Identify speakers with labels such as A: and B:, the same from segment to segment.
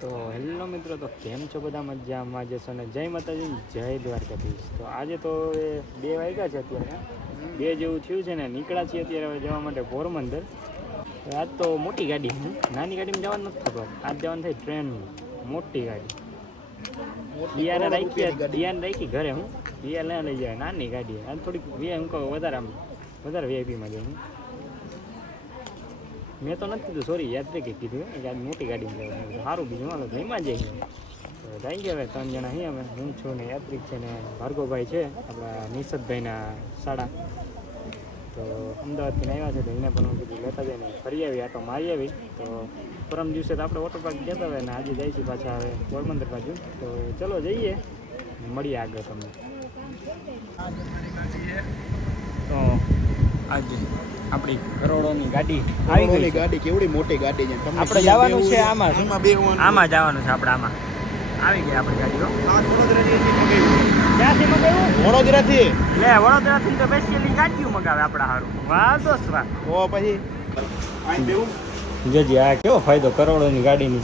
A: તો હેલો મિત્રો તો કેમ છો બધા મજામાં? જશો ને જય માતાજી જય દ્વારકાધીશ. તો આજે તો એ બે વાગ્યા છે અત્યારે બે જેવું થયું છે ને નીકળ્યા છીએ અત્યારે હવે જવા માટે પોરબંદર. આજ તો મોટી ગાડી નાની ગાડીમાં જવાનું નથી થતો આજ જવાનું થાય ટ્રેનમાં મોટી ગાડી. બિયાને રાખી બિયાને રાખી ઘરે હું. બિયા લઈને લઈ જાય નાની ગાડી. આજ થોડીક વી હું કહું વધારે આમ વધારે વીઆઈપીમાં જવું. મેં તો નથી કીધું સોરી યાત્રિકે કીધું કે આજ મોટી ગાડીમાં જવાનું સારું બીજું, હાલો જઈમાં જઈએ. થઈ ગયા હવે ત્રણ જણા અહીં અમે. હું છું ને યાત્રિક છે ને ભાર્ગવભાઈ છે, આપણા નિષદભાઈના શાળા. તો અમદાવાદથી આવ્યા છે, તો એને પણ હું કીધું, લેતા જઈને ફરી આવી આટો મારી આવી. તો પરમ દિવસે તો આપણે વોટર પાર્ક જતા હોય ને આજે જઈશું પાછા હવે પોરબંદર બાજુ. તો ચલો જઈએ મળીએ આગળ તમને. તો આજે આપણી કરોડોની ગાડી આવી ગઈ
B: કરોડોની
A: છે.
B: ગાડી કેવડી મોટી ગાડી છે તમને
A: આપણે
B: ક્યાં
A: જવાનું
B: બેહવું
A: છે
B: છે?
A: આમાં.
B: આમાં બેહવાનું
A: આમાં જવાનું છે આપણે આમાં આવી ગઈ આપણી ગાડીઓ
B: આ વડોદરાથી અહીંથી મગાવ્યું.
A: ક્યાંથી મગાવ્યું
B: વડોદરાથી
A: લે વડોદરાથી તો સ્પેશિયલી ગાડીઓ મગાવે આપણા હારું વાહ દોસ્ત વાહ
B: તો પછી અહીં બેહવું?
A: જોજી આ કેવો ફાયદો કરોડોની ગાડીની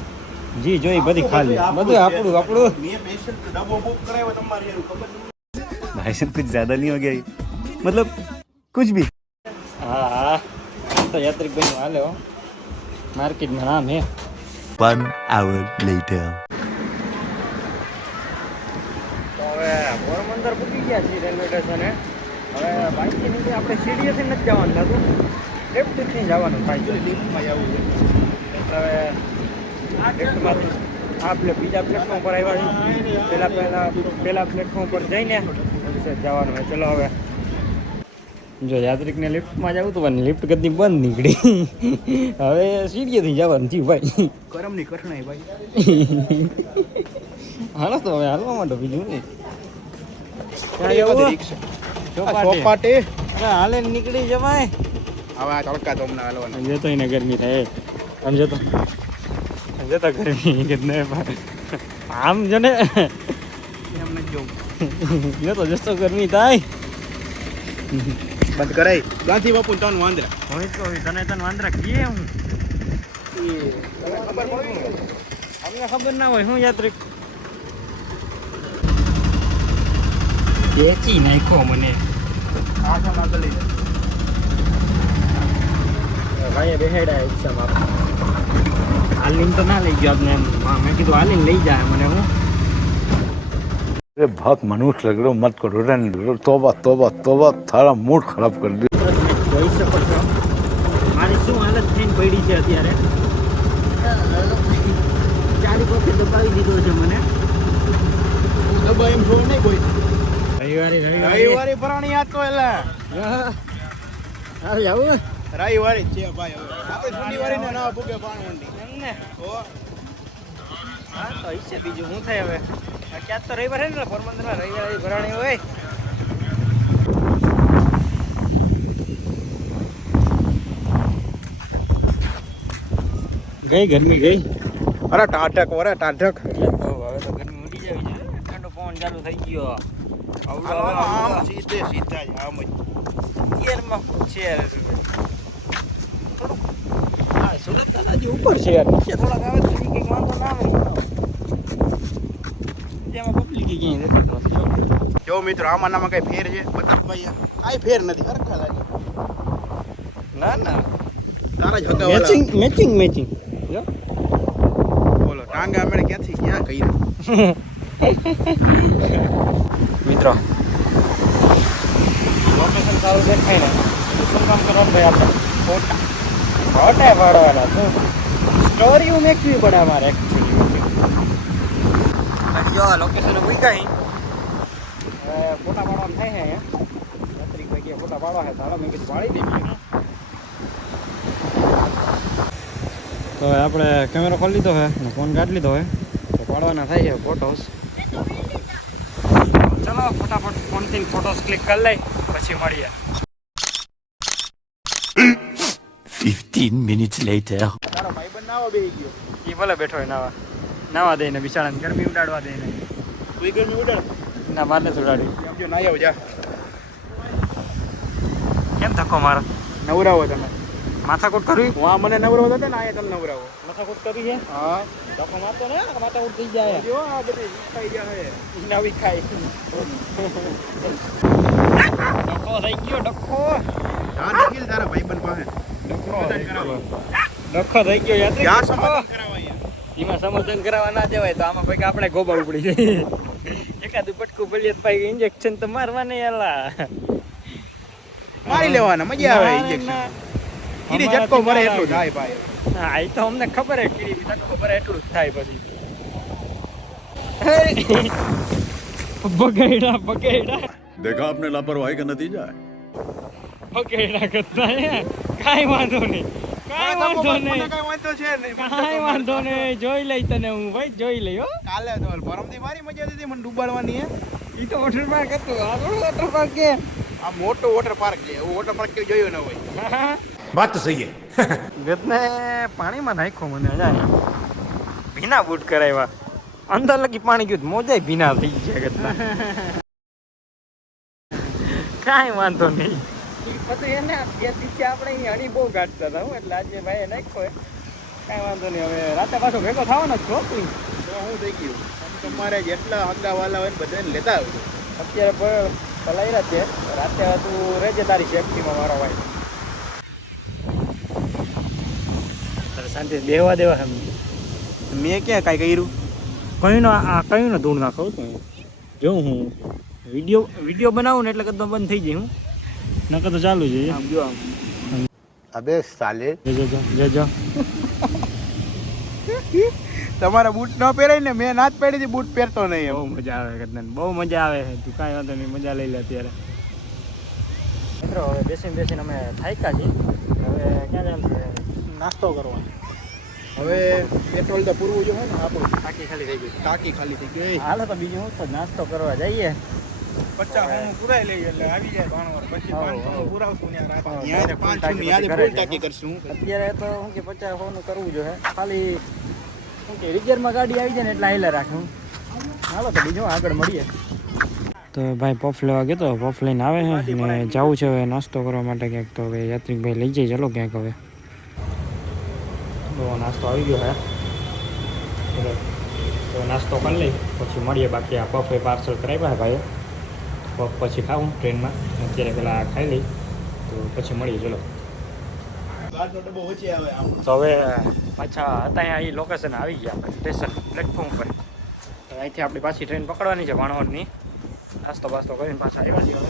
A: જી જોઈ બધી ખાલી બધું આપણું આપણું
B: મેં special ડબ્બો book કરાવ્યો તમારી હારું, ખબર છે?
C: भाई साहब कुछ ज्यादा नहीं हो गया ये? मतलब कुछ भी
A: હા હા. તો યાત્રિક ભાઈ હાલે હો. માર્કેટમાં નામ હે.
C: One hour later.
A: તો હવે પોરબંદર પૂકી ગયા છીએ રેલવે સ્ટેશને. હવે બાઇકથી નીકળી આપણે સીડીએથી નથી જવાનું થતું લેફ્ટથી જવાનું થાય છે.
B: જવું છે.
A: હવે લેફ્ટમાંથી આપણે બીજા પ્લેટફોર્મ પર આવ્યા છીએ. પહેલાં પહેલાં પહેલાં પ્લેટફોર્મ પર જઈને જવાનું હોય ચલો હવે. જો યાત્રિકને લિફ્ટમાં જવું તો પણ લિફ્ટ કદી બંધ નીકળી. હવે સીડીએથી જવાનું થયું ભાઈ.
B: કરમની કરણાય ભાઈ.
A: હાલો તો હવે હાલવા માંડો બીજું નહીં
B: ચોપાટી
A: હાલે નીકળી જવાય.
B: હવે આ તડકા તો અમને હાલવાના.
A: જતો એને ગરમી થાય. આમ જતો જતો ગરમી કે આમ જો ને.
B: એમને જવું
A: જતો જતો ગરમી થાય.
B: બંધ કરાય. ગાંધી બાપુ તન વાંદરા.
A: હોય તો તને તન વાંદરા કીએ હું. અમને ખબર ના હોય હું યાત્રિક. વેચી નાખ્યો મને. ભાઈએ બેહેડા એક્ઝામ આપ હાલીને તો ના લઈ ગયો એમ. મેં કીધું હાલીને લઈ જાય મને હું.
C: अरे बहुत मनुष्य लग रहे हो मत करो रहने दो तोबा तोबा तोबा थारा मूड खराब कर दिया
A: તમે જોઈ શકો છો મારી શું હાલત થઈને પડી છે અત્યારે ચાલી વખત દબાવી દીધો છે મને
B: હું દબાઈ એમ જોઉં નહીં કોઈ
A: રવિવારે
B: રવિવારે ભરાણી યાદ તો એલા
A: આવી આવું
B: રવિવારે જ છે ભાઈ હવે આપણે શનિવારે ને ના ભૂગે પાણવંડી
A: એમને
B: તો
A: હા તો હશે બીજું શું થાય હવે આ તો રવિવાર હે ને પોરબંદરમાં રવિવારે ભરાણી હોય. ગઈ ગરમી ગઈ?
B: અરે ટાઢક વરે ટાઢક.
A: તો હવે તો ગરમી ઉડી જાવી છે ઠંડો પવન ચાલુ થઈ ગયો. આવડો
B: આમ સીધે સીધા જ આમ જ.
A: ગિયરમાં છે હા સુરત ઉપર છે યાર નીચે થોડાક આવે તો કંઈક વાંધો ના પબ્લિક ક્યાંય દેખાતો નથી.
B: જો મિત્રો આમાં નામાં કઈ ફેર છે? ભાઈ કઈ ફેર નથી. હરખા લાગે.
A: ના ના.
B: તારા જ હતા
A: મેચિંગ મેચિંગ મેચિંગ જો.
B: બોલો ટાંગા અમે ક્યાંથી ક્યાં કર્યા?
A: મિત્રો. લોકેશન સારું દેખાય ને શું કામ કરવાનું ભાઈ આપણે? ફોટા. ફોટા પાડવાના શું? સ્ટોરી મેકવી પડે અમારે એકચ્યુઅલી જો લોકેશન ઉઈ ગઈ ફોટા પાડવાનું થાય છે અહીંયા ત્રીસ જગ્યાએ ફોટા પાડવા હે તારા મેં કીધું પાડી દેવી તો આપણે કેમેરો ખોલી લીધો છે અને ફોન કાઢી લીધો છે તો પાડવાના થાય છે ફોટોસ ચલો ફટાફટ ફોનથી ફોટોસ ક્લિક કરી લઈ પછી મળીએ
C: 15 minutes later.
B: તારો ભાઈ બનાવો બેહી ગયો
A: એ ભલે બેઠો હોય નાવા નાવા દઈને બિચારાને ગરમી ઉડાડવા દઈને
B: કોઈ ગરમી ઉડાડ?
A: ના મારને ઉડાડી.
B: એમ જો નાઈ આવ જા.
A: કેમ ધક્કો મારો?
B: નવરાવો તમે.
A: માથાકૂટ કરવી
B: હા મને નવરાવો હતો ને આયા તમને નવરાવો.
A: માથાકૂટ કરવી છે
B: હા.
A: ધક્કો મારતો ને માથા થઈ જાય.
B: જો આ બધી ખાઈ ગયા હે.
A: નવી ખાઈ ડખો થઈ ગયો ડખો
B: હા નિખિલ તારા ભાઈબંધ પાસે.
A: ડખો ડખો થઈ ગયો યાત્રી.
B: ક્યાં કરાવવા અહીંયા.
A: એમાં સમર્થન કરાવવા ના દેવાય તો આમાં પછી આપણે ગોબા ઉપડી જાય. એકાદું પટકું ભરીએ ભાઈ ઇન્જેક્શન તો મારવા નહીં અલા
B: મારી લેવાના મજા આવે ઇન્જેક્શન કીડી ઝટકો ભરે એટલું થાય ભાઈ.
A: હા એ તો અમને ખબર હે કીડી ઝટકો ભરે એટલું જ થાય પછી. બગેડા બગેડા
D: દેખા આપને લાપરવાહી કા નતીજા
A: બગેડા કરતા હે. કાઈ વાંધો નહીં. કાઈ વાંધો નહીં.
B: કાઈ વાંધો છે નહીં
A: કાઈ વાંધો નહીં. જોઈ લઈ તને હું ભાઈ જોઈ લઈ હો.
B: કાલે તો પરમથી મારી મજા હતી મને ડૂબાડવાની હે.
A: તો વોટર હતું. આ કે
B: આ મોટો વોટર છે. એવું વોટર પાર્ક કેવું જોયું ન હોય.
D: વાત તો સહી
A: ગતને પાણીમાં નાખ્યો મને અજાય ભીના બૂટ કરાવ્યા. અંદર લગી પાણી ગયું મોજાય ભીના થઈ ગયા ગતના કાંઈ વાંધો નહીં. પછી એને બે દિવસે આપણે અહીં હણી બહુ ગાંઠતા હતા હું એટલે આજે ભાઈ નાખ્યો કાંઈ વાંધો નહીં હવે રાતે પાછો ભેગો થવાનો જ છો તું
B: શું થઈ ગયું. તમારે જેટલા હગાવાલા હોય ને બધાને લેતા આવજો.
A: અત્યારે પ- પલાયરા છે. રાતે તું રહેજે તારી સેફટીમાં મારો ભાઈ. શાંતિ દેવા દેવા એમ.
B: મેં ક્યાં કાંઈ કર્યું?
A: કઈનો આ કઈનો ધૂળ નાખો તું. જોઉં હું વીડિયો વીડિયો બનાવું ને એટલે કદમ બંધ થઈ જાય હું. નકર તો ચાલુ છે.
B: આમ જો આમ.
C: અબે સાલે.
A: જો જો
B: તમારા બૂટ ન પહેરાય ને મેં ના જ પહેરી હતી બૂટ પહેરતો નહીં
A: બહુ મજા આવે કદન. બહુ મજા આવે તું કાંઈ વાંધો નહીં મજા લઈ લે અત્યારે. મિત્રો હવે બેસીને બેસીને અમે થાક્યા છીએ. હવે ક્યાં જવાનું નાસ્તો કરવા
B: હવે પેટ્રોલ તો પૂરવું જોઈએ ને આપણું.
A: ટાંકી ખાલી થઈ ગઈ.
B: ટાંકી ખાલી થઈ ગઈ.
A: હાલો તો બીજું શું તો નાસ્તો કરવા જઈએ.
B: પચાસ હું પુરાઈ લઈએ એટલે આવી જાય ભાણવર પછી પાંચસો પુરાવશું પાંચસો
A: ટાંકી.
B: કરશું.
A: અત્યારે તો હું કે પચાસ હોનું કરવું જોઈએ. ખાલી હું કે રિઝર્વમાં ગાડી આવી જાય ને એટલે આઈલા રાખું હાલો તો બીજું આગળ મળીએ. તો ભાઈ પફ લેવા ગયો તો પફ લઈને આવે છે ને જવું છે હવે નાસ્તો કરવા માટે ક્યાંક. તો હવે યાત્રિકભાઈ લઈ જાય ચલો ક્યાંક હવે. તો નાસ્તો આવી ગયો હે. તો નાસ્તો કરી લઈ પછી મળીએ બાકી આ પફ એ પાર્સલ કરાવ્યા ભાઈ પછી ખાવું ટ્રેનમાં. અત્યારે પેલા ખાઈ લઈ. તો પછી મળીએ ચલો. તો હવે પાછા હતા અહીં લોકેશન આવી ગયા સ્ટેશન પ્લેટફોર્મ પર તો અહીંથી આપણી પાછી ટ્રેન પકડવાની છે ભાણવડની નાસ્તો બાસ્તો કરીને પાછા આવ્યા છીએ હવે.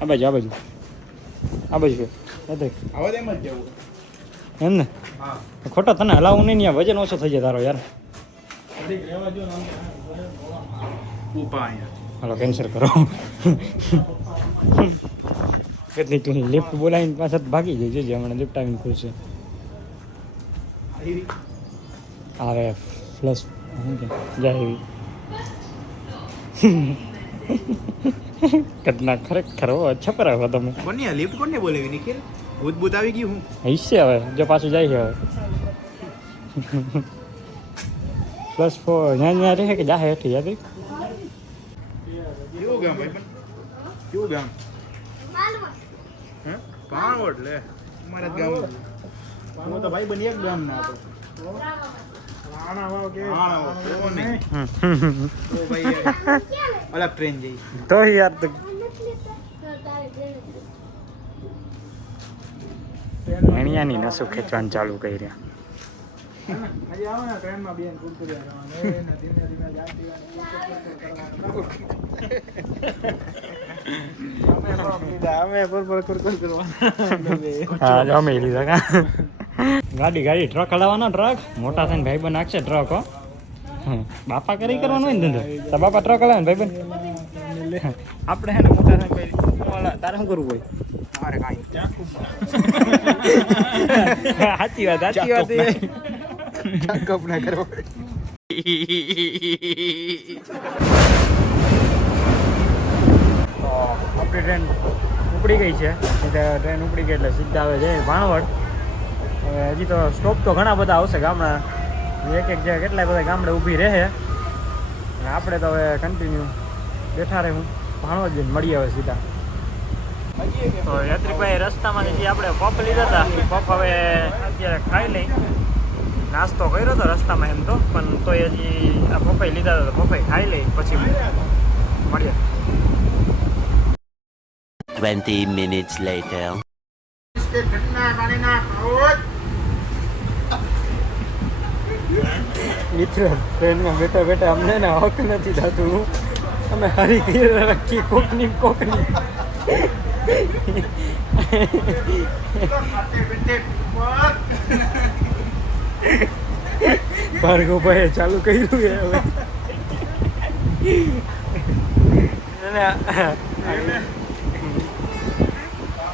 A: આ બાજુ આ બાજુ. આ બાજુ
B: જ જવું
A: એમ ને
B: હા.
A: ખોટો તને હલાવું નહીં વજન ઓછો થઈ જાય તારો યાર
B: ઘડીક રહેવા જો ને આમ. ઊભા અહીંયા
A: હાલો કેન્સલ કરો કેટલી તું લિફ્ટ બોલાવીને પાછળ ભાગી જાય જોજે હમણાં લિફ્ટ આવીને ખુલશે
B: આવી.
A: શું જાય કદના ખરેખર હો છપરા હો તમે
B: કોની લિફ્ટ કોને બોલાવી નિખિલ ભૂત ભૂત આવી ગયું હું
A: હૈશે હવે જો પાછું જાય છે હવે પ્લસ ફોર જ્યાં જ્યાં રહે કે જાહે હેઠી યાદ
B: ગામ ભાઈ કેવું ગામ? હે? પાણવડ લે. અમારા ગામ હું તો ભાઈ બની એક ગામ ના હતો તો નહીં. તો ભાઈ અલગ ટ્રેન જઈ
A: તો યાર તો મણિયાની નસું ખેંચવાનું ચાલુ કરી રહ્યા
B: આવો ને ટ્રેનમાં બેન કુરકુરિયા. ધીમે ધીમે જાતી
A: ગાડી ગાડી ટ્રક હલાવવાનો ટ્રક મોટા થઈને ભાઈ બન નાખશે ટ્રક હો. બાપા કરી કરવાનું હોય ને ધંધો? બાપા ટ્રક હલાવે ને ભાઈ બન આપણે હે ને મોટા થઈને તારે શું કરવું હોય?
B: મારે કાંઈ.
A: સાચી વાત સાચી વાત.
B: કપ ના કરો
A: આપણી ટ્રેન ઉપડી ગઈ છે. ટ્રેન ઉપડી ગઈ એટલે સીધા આવે છે ભાણવડ. હવે હજી તો સ્ટોપ તો ઘણા બધા આવશે ગામડા. એક એક જગ્યા કેટલાય બધા ગામડે ઊભી રહે. અને આપણે તો હવે કન્ટિન્યુ બેઠા રહે હું. ભાણવડ જઈને મળી આવે સીધા. તો યાત્રિકભાઈ રસ્તામાં જે આપણે પફ લીધા હતા એ પફ હવે અત્યારે ખાઈ લઈ. નાસ્તો કર્યો હતો રસ્તામાં એમ તો પણ તો હજી આ પપૈ લીધા હતા તો પપઈ ખાઈ લઈ પછી મળીએ.
E: 20 મિનિટ્સ લેટર
A: મિત્ર ટ્રેનમાં બેઠા બેઠા અમને ને હક નથી થતું. અમે હારી ગીર રાખી કોકની કોકની. ભાર્ગવભાઈએ ચાલુ કર્યું છે હવે.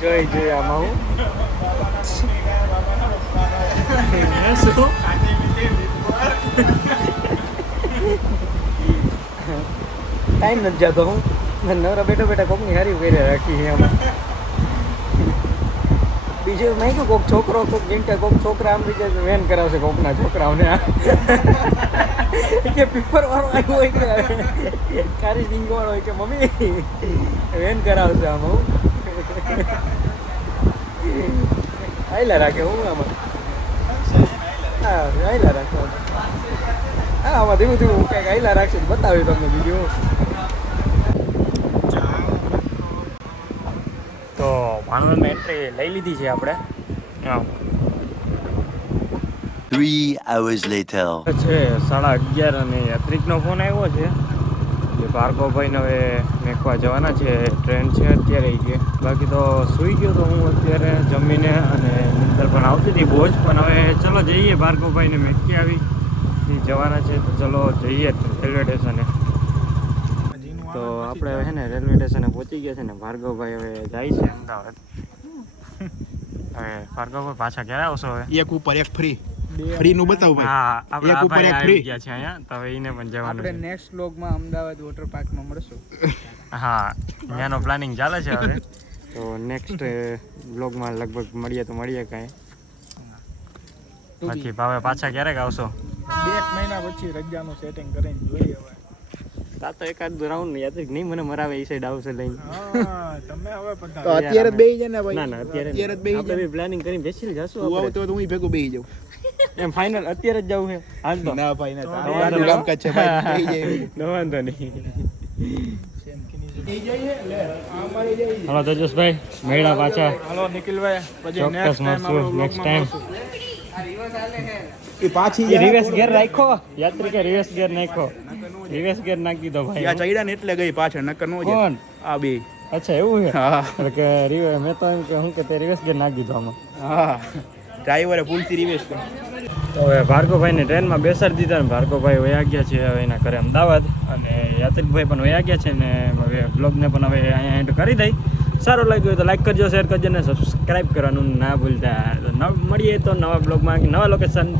A: જોઈ જોઈ આમાં હું ટાઈમ નથી જતો હું. નવરા બેઠો બેઠા કોકની હારી પહેરે રાખી છે આમાં બીજું મેં કીધું કોઈક છોકરો કોઈક જેમ કે કોક છોકરા આમ રીતે વેન કરાવશે કોકના છોકરાઓને કે પેપર વાળો આવ્યો હોય કે કારી ડીંગો વાળો હોય કે મમ્મી, વેન કરાવશે આમાં હું. આયલા રાખે હું આમાં. હા, આયલા રાખે હા, આમાં ધીમું ધીમું કંઈક આયલા રાખશે બતાવ્યું તમને બીજું તો ભાણવડમાં એન્ટ્રી લઈ લીધી છે આપણે.
E: થ્રી અવર્સ લેટર
A: છે સાડા અગિયાર અને યાત્રિકનો ફોન આવ્યો છે. જે ભાર્ગવભાઈને હવે મેકવા જવાના છે ટ્રેન છે અત્યારે આવી કે. બાકી તો સૂઈ ગયો તો હું અત્યારે જમીને અને નીંદર પણ આવતી હતી બહુ જ પણ હવે ચલો જઈએ. ભાર્ગવભાઈને મેકી આવી. જવાના છે તો ચલો જઈએ રેલવે સ્ટેશને. આપણે હવે છે ને રેલવે સ્ટેશને પહોંચી ગયા છે ને ભાર્ગવભાઈ હવે જાય છે અમદાવાદ. હવે ભાર્ગવભાઈ પાછા ક્યારે આવશો હવે?
B: એક ઉપર એક ફ્રી ફ્રી નું બતાવ ભાઈ.
A: હા આપણે
B: એક ઉપર એક ફ્રી
A: ગયા છે અહીંયા તો હવે એને પણ જવાનું
F: આપણે
A: નેક્સ્ટ
F: નેક્સ્ટ વ્લોગમાં અમદાવાદ વોટર પાર્કમાં મળશું.
A: હા ત્યાંનો પ્લાનિંગ ચાલે છે હવે. તો નેક્સ્ટ બ્લોગમાં લગભગ મળીએ તો મળીએ કાંઈ. બાકી ભાવે પાછા ક્યારેક આવશો?
F: બે એક મહિના પછી રજાનું સેટિંગ કરીને જોઈએ
A: તા તો એકાદ રાઉન્ડ યાત્રિક નહીં? મને મરાવે એ સાઈડ આવશે લઈને.
F: હા તમે હવે
B: તો
F: બધા
B: અત્યારે જ બેહી જાય ને ભાઈ.
A: ના ના અત્યારે
B: અત્યારે જ બેહી
A: આપણે
B: જાય
A: બી પ્લાનિંગ કરીને બેસી જશું
B: તું
A: આપણે.
B: આવતો હોય તો હું ભેગો બેહી જાઉં.
A: એમ ફાઇનલ અત્યારે જ જવું છે. હાલ તો.
B: ના ભાઈ ના
A: વાંધો
B: તારું
A: નહીં.
B: કામકાજ છે ભાઈ. બેહી જાય
A: no વાંધો નહીં. હલો તેજસભાઈ. મેળા પાછા.
F: હાલો નિખિલભાઈ. પછી
A: ચોક્કસ
F: નેક્સ્ટ ટાઈમ
A: મળશું નેક્સ્ટ ટાઈમ
B: એ પાછી
A: એ રિવર્સ ગેર રાખો. યાત્રિકે રિવર્સ ગેર નાખો રિવર્સ ગેર નાખી દીધો ભાઈ.
B: આ ચડ્યા ને એટલે ગઈ પાછળ નકર નો
A: કોણ?
B: આ બે.
A: અચ્છા એવું છે?
B: હા.
A: કે રિવર્સ મેં તો એમ કે હું કે તે રિવેસ ગેર નાખી દીધો આમાં.
B: હા. ડ્રાઈવરે ભૂલથી રિવેશ કર્યો.
A: તો હવે ભાર્ગવભાઈને ટ્રેનમાં બેસાડી દીધા ને ભાર્ગવભાઈ વયા ગયા છે હવે એના ઘરે અમદાવાદ. અને યાત્રિકભાઈ પણ વયા ગયા છે ને હવે બ્લોગને પણ હવે અહીંયા એન્ડ કરી દઈ. સારું લાગ્યું તો લાઈક કરજો શેર કરજો ને સબસ્ક્રાઈબ કરવાનું ના ભૂલતા. ન મળીએ તો નવા બ્લોગમાં નવા લોકેશન